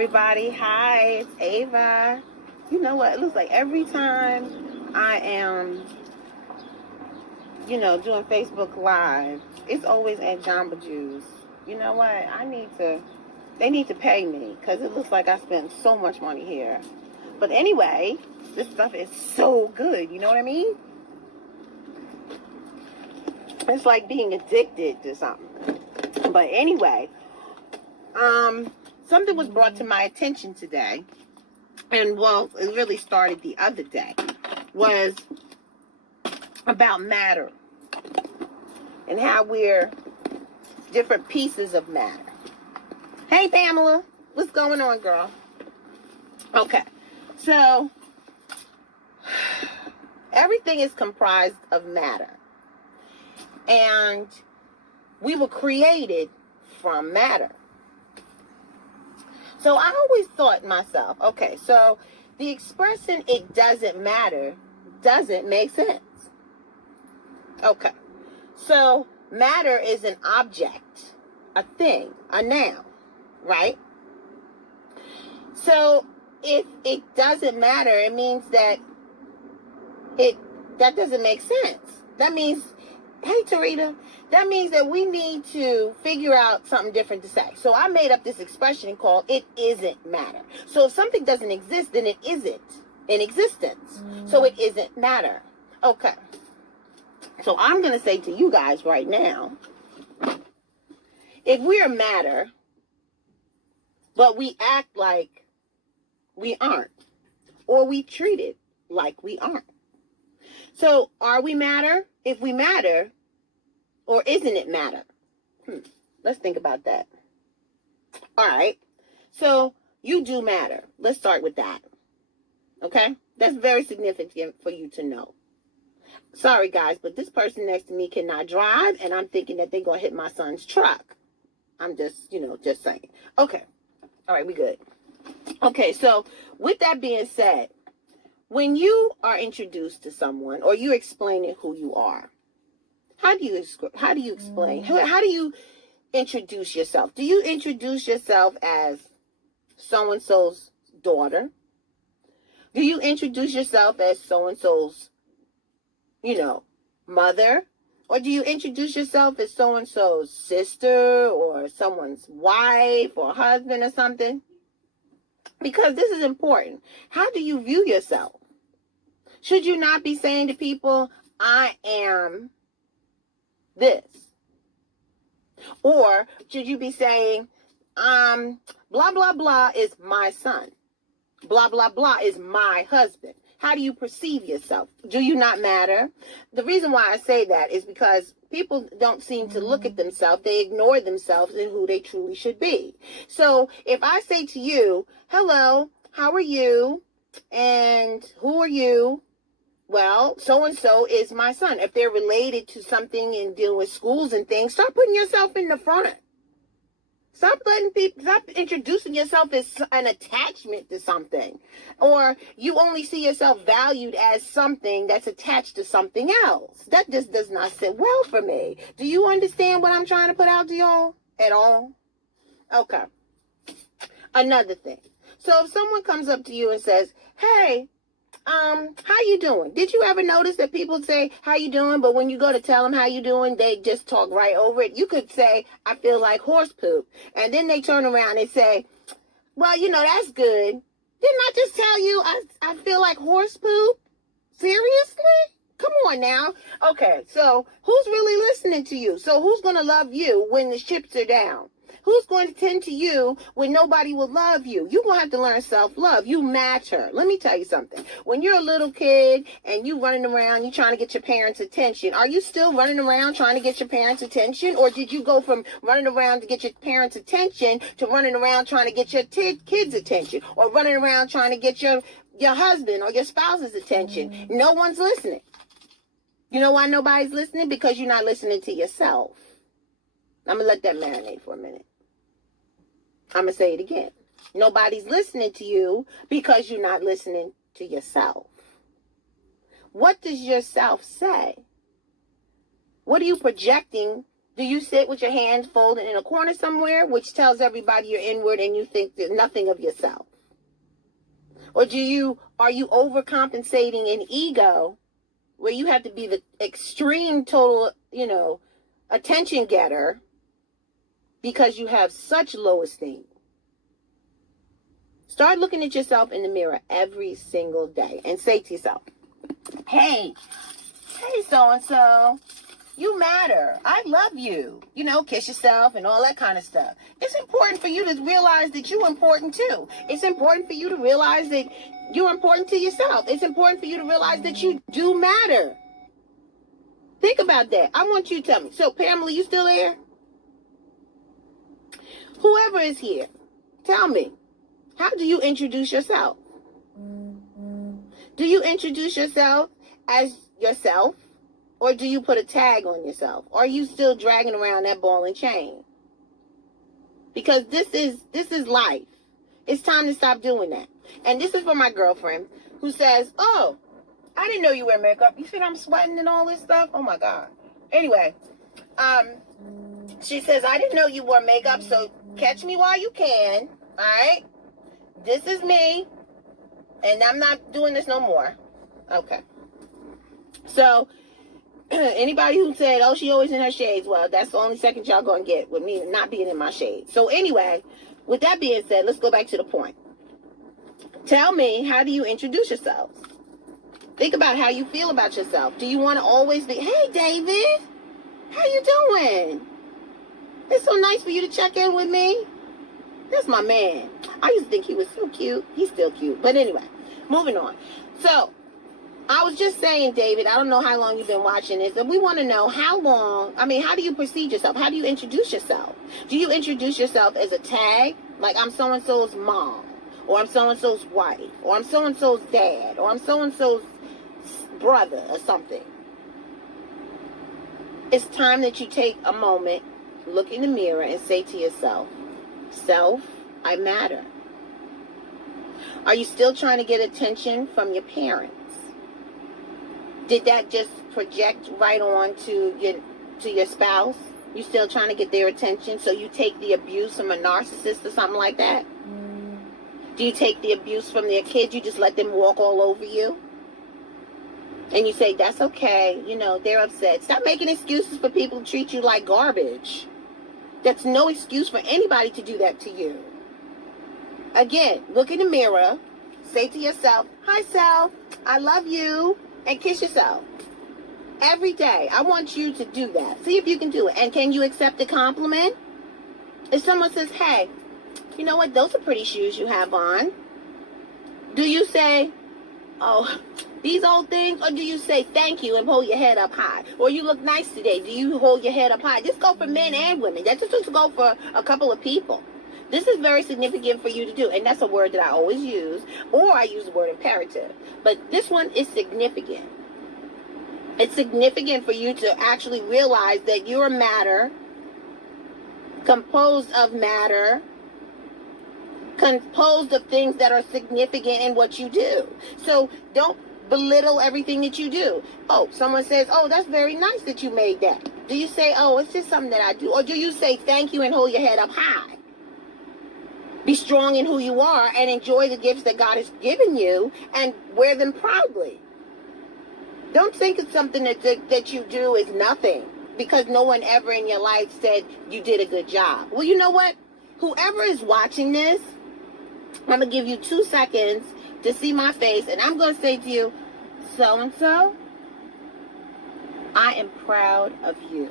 Everybody, hi, it's Ava. You know what? It looks like every time I am, doing Facebook Live, it's always at Jamba Juice. You know what? They need to pay me because it looks like I spend so much money here. But anyway, this stuff is so good. You know what I mean? It's like being addicted to something. But anyway, something was brought to my attention today, and well, it really started the other day, was about matter and how we're different pieces of matter. Hey, Pamela, what's going on, girl? Okay, so everything is comprised of matter, and we were created from matter. So I always thought myself, okay, so the expression "it doesn't matter" doesn't make sense. Okay, so matter is an object, a thing, a noun, right? So if it doesn't matter, it means that that doesn't make sense. That means, hey, Tarita, that means that we need to figure out something different to say. So I made up this expression called "it isn't matter." So if something doesn't exist, then it isn't in existence. So it isn't matter. Okay. So I'm going to say to you guys right now, if we're matter, but we act like we aren't, or we treat it like we aren't. So are we matter? If we matter, or isn't it matter? Let's think about that. All right. So you do matter. Let's start with that. Okay? That's very significant for you to know. Sorry, guys, but this person next to me cannot drive, and I'm thinking that they're going to hit my son's truck. I'm just, just saying. Okay. All right, we good. Okay, so with that being said, when you are introduced to someone or you're explaining who you are, how do you explain? How do you introduce yourself? Do you introduce yourself as so-and-so's daughter? Do you introduce yourself as so-and-so's, mother? Or do you introduce yourself as so-and-so's sister or someone's wife or husband or something? Because this is important. How do you view yourself? Should you not be saying to people, "I am this"? Or should you be saying, blah, blah, blah is my son. Blah, blah, blah is my husband. How do you perceive yourself? Do you not matter? The reason why I say that is because people don't seem to look at themselves. They ignore themselves and who they truly should be. So if I say to you, "Hello, how are you? And who are you?" Well, so-and-so is my son. If they're related to something and dealing with schools and things, start putting yourself in the front. Stop introducing yourself as an attachment to something. Or you only see yourself valued as something that's attached to something else. That just does not sit well for me. Do you understand what I'm trying to put out to y'all at all? Okay. Another thing. So if someone comes up to you and says, "Hey, how you doing?" Did you ever notice that people say, "How you doing?" But when you go to tell them how you doing, they just talk right over it? You could say, "I feel like horse poop." And then they turn around and say, "Well, that's good. Didn't I just tell you I feel like horse poop? Seriously? Come on now." Okay, so who's really listening to you? So who's going to love you when the chips are down? Who's going to tend to you when nobody will love you? You're going to have to learn self-love. You matter. Let me tell you something. When you're a little kid and you running around, you trying to get your parents' attention, are you still running around trying to get your parents' attention? Or did you go from running around to get your parents' attention to running around trying to get your kids' attention? Or running around trying to get your husband or your spouse's attention? No one's listening. You know why nobody's listening? Because you're not listening to yourself. I'm going to let that marinate for a minute. I'm going to say it again. Nobody's listening to you because you're not listening to yourself. What does yourself say? What are you projecting Do you sit with your hands folded in a corner somewhere, which tells everybody you're inward and you think there's nothing of yourself? Or are you overcompensating in ego where you have to be the extreme total, attention getter because you have such low esteem? Start looking at yourself in the mirror every single day and say to yourself, hey, so-and-so, you matter. I love you. Kiss yourself and all that kind of stuff. It's important for you to realize that you're important too. It's important for you to realize that you're important to yourself. It's important for you to realize that you do matter. Think about that. I want you to tell me. So, Pamela, you still there? Whoever is here, tell me, how do you introduce yourself? Do you introduce yourself as yourself? Or do you put a tag on yourself? Or are you still dragging around that ball and chain? Because this is life. It's time to stop doing that. And this is for my girlfriend who says, oh, I didn't know you wear makeup. You think I'm sweating and all this stuff? Oh my God. Anyway, she says, I didn't know you wore makeup, so catch me while you can. All right? This is me. And I'm not doing this no more. Okay. So, anybody who said, oh, she always in her shades, well, that's the only second y'all gonna get with me not being in my shades. So anyway, with that being said, let's go back to the point. Tell me, how do you introduce yourselves? Think about how you feel about yourself. Do you want to always be, hey, David, how you doing? It's so nice for you to check in with me. That's my man. I used to think he was so cute. He's still cute. But anyway, moving on. So, I was just saying, David, I don't know how long you've been watching this, but we want to know how do you perceive yourself? How do you introduce yourself? Do you introduce yourself as a tag? Like, I'm so-and-so's mom, or I'm so-and-so's wife, or I'm so-and-so's dad, or I'm so-and-so's brother, or something. It's time that you take a moment, look in the mirror, and say to yourself, self, I matter. Are you still trying to get attention from your parents? Did that just project right on to your spouse? You still trying to get their attention, so you take the abuse from a narcissist or something like that? Do you take the abuse from their kids? You just let them walk all over you? And you say, that's okay. They're upset. Stop making excuses for people to treat you like garbage. That's no excuse for anybody to do that to you. Again, look in the mirror. Say to yourself, hi, self. I love you. And kiss yourself. Every day. I want you to do that. See if you can do it. And can you accept a compliment? If someone says, hey, you know what? Those are pretty shoes you have on. Do you say, oh, these old things? Or do you say thank you and hold your head up high? Or you look nice today. Do you hold your head up high? Just go for men and women. That just go for a couple of people. This is very significant for you to do. And that's a word that I always use. Or I use the word imperative. But this one is significant. It's significant for you to actually realize that you're a matter, composed of matter, composed of things that are significant in what you do. So don't belittle everything that you do. Oh, someone says, oh, that's very nice that you made that. Do you say, oh, it's just something that I do? Or do you say thank you and hold your head up high? Be strong in who you are and enjoy the gifts that God has given you and wear them proudly. Don't think it's something that you do is nothing because no one ever in your life said you did a good job. Well, you know what? Whoever is watching this, I'm going to give you 2 seconds to see my face, and I'm going to say to you, so-and-so, I am proud of you.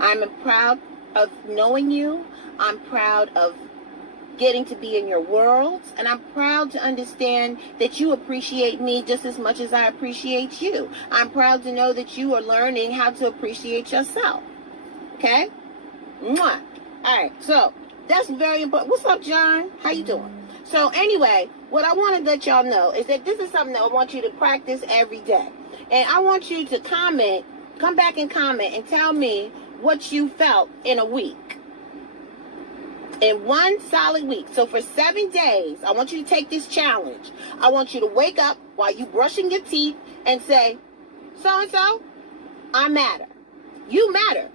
I'm proud of knowing you. I'm proud of getting to be in your world, and I'm proud to understand that you appreciate me just as much as I appreciate you. I'm proud to know that you are learning how to appreciate yourself. Okay? Mwah. All right, so that's very important. What's up, John? How you doing? So anyway, what I want to let y'all know is that this is something that I want you to practice every day. And I want you to comment, come back and comment and tell me what you felt in a week. In one solid week. So for 7 days, I want you to take this challenge. I want you to wake up while you brushing your teeth and say, so-and-so, I matter. You matter.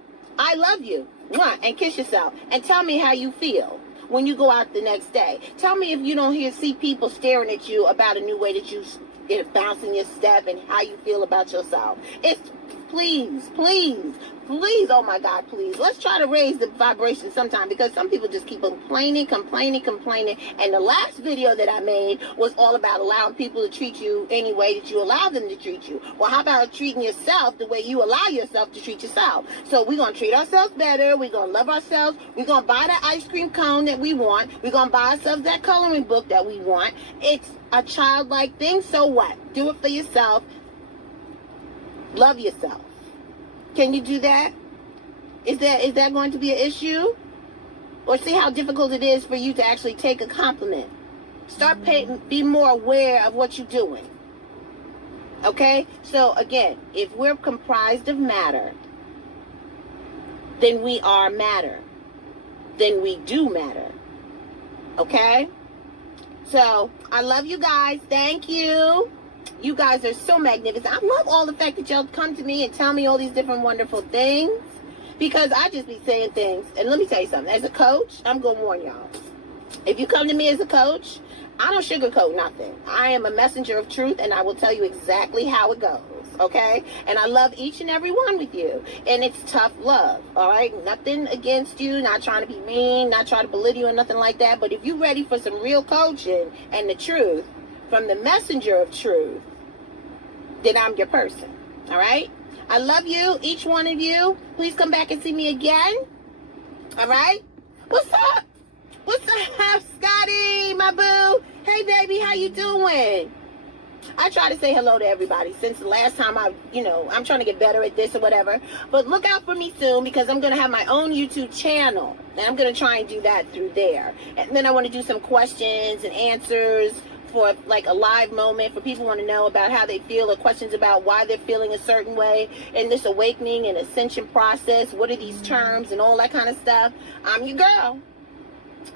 I love you. Mwah, and kiss yourself. And tell me how you feel when you go out the next day. Tell me if you don't see people staring at you about a new way that you get bouncing your step and how you feel about yourself. It's please, oh my God, please. Let's try to raise the vibration sometime, because some people just keep complaining. And the last video that I made was all about allowing people to treat you any way that you allow them to treat you. Well, how about treating yourself the way you allow yourself to treat yourself? So we're going to treat ourselves better. We're going to love ourselves. We're going to buy that ice cream cone that we want. We're going to buy ourselves that coloring book that we want. It's a childlike thing. So what? Do it for yourself. Love yourself. Can you do that? Is that going to be an issue? Or see how difficult it is for you to actually take a compliment. Start be more aware of what you're doing. Okay? So again, if we're comprised of matter, then we are matter. Then we do matter. Okay? So I love you guys. Thank you. You guys are so magnificent. I love all the fact that y'all come to me and tell me all these different wonderful things, because I just be saying things. And let me tell you something. As a coach, I'm going to warn y'all. If you come to me as a coach, I don't sugarcoat nothing. I am a messenger of truth, and I will tell you exactly how it goes. Okay? And I love each and every one with you. And it's tough love. All right? Nothing against you. Not trying to be mean. Not trying to belittle you or nothing like that. But if you're ready for some real coaching and the truth from the messenger of truth, then I'm your person. All right? I love you, each one of you. Please come back and see me again. All right? What's up? What's up, Scotty, my boo? Hey, baby, how you doing? I try to say hello to everybody since the last time I'm trying to get better at this or whatever. But look out for me soon, because I'm going to have my own YouTube channel. And I'm going to try and do that through there. And then I want to do some questions and answers for like a live moment for people who want to know about how they feel, or questions about why they're feeling a certain way in this awakening and ascension process. What are these terms and all that kind of stuff? I'm your girl.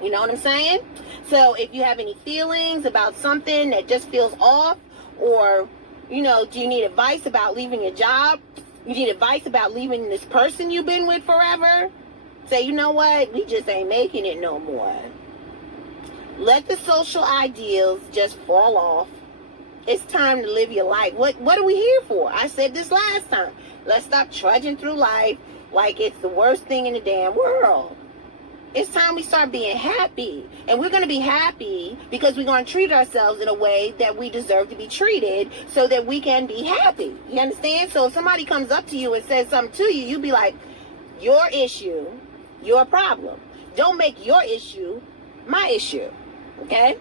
You know what I'm saying? So if you have any feelings about something that just feels off, or, do you need advice about leaving your job? You need advice about leaving this person you've been with forever? Say, you know what? We just ain't making it no more. Let the social ideals just fall off. It's time to live your life. What are we here for? I said this last time. Let's stop trudging through life like it's the worst thing in the damn world. It's time we start being happy. And we're going to be happy because we're going to treat ourselves in a way that we deserve to be treated, so that we can be happy. You understand? So if somebody comes up to you and says something to you, you be like, your issue, your problem. Don't make your issue my issue. Okay?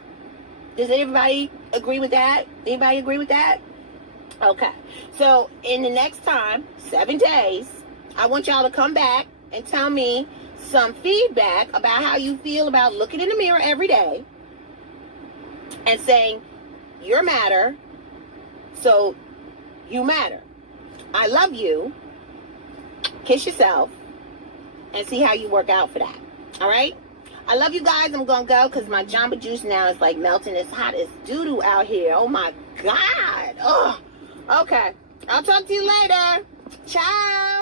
Does anybody agree with that? Anybody agree with that? Okay. So in the next time, 7 days, I want y'all to come back and tell me some feedback about how you feel about looking in the mirror every day and saying, you're matter, so you matter. I love you. Kiss yourself and see how you work out for that. All right? I love you guys. I'm going to go because my Jamba Juice now is like melting. It's hot as doo-doo out here. Oh, my God. Oh, okay. I'll talk to you later. Ciao.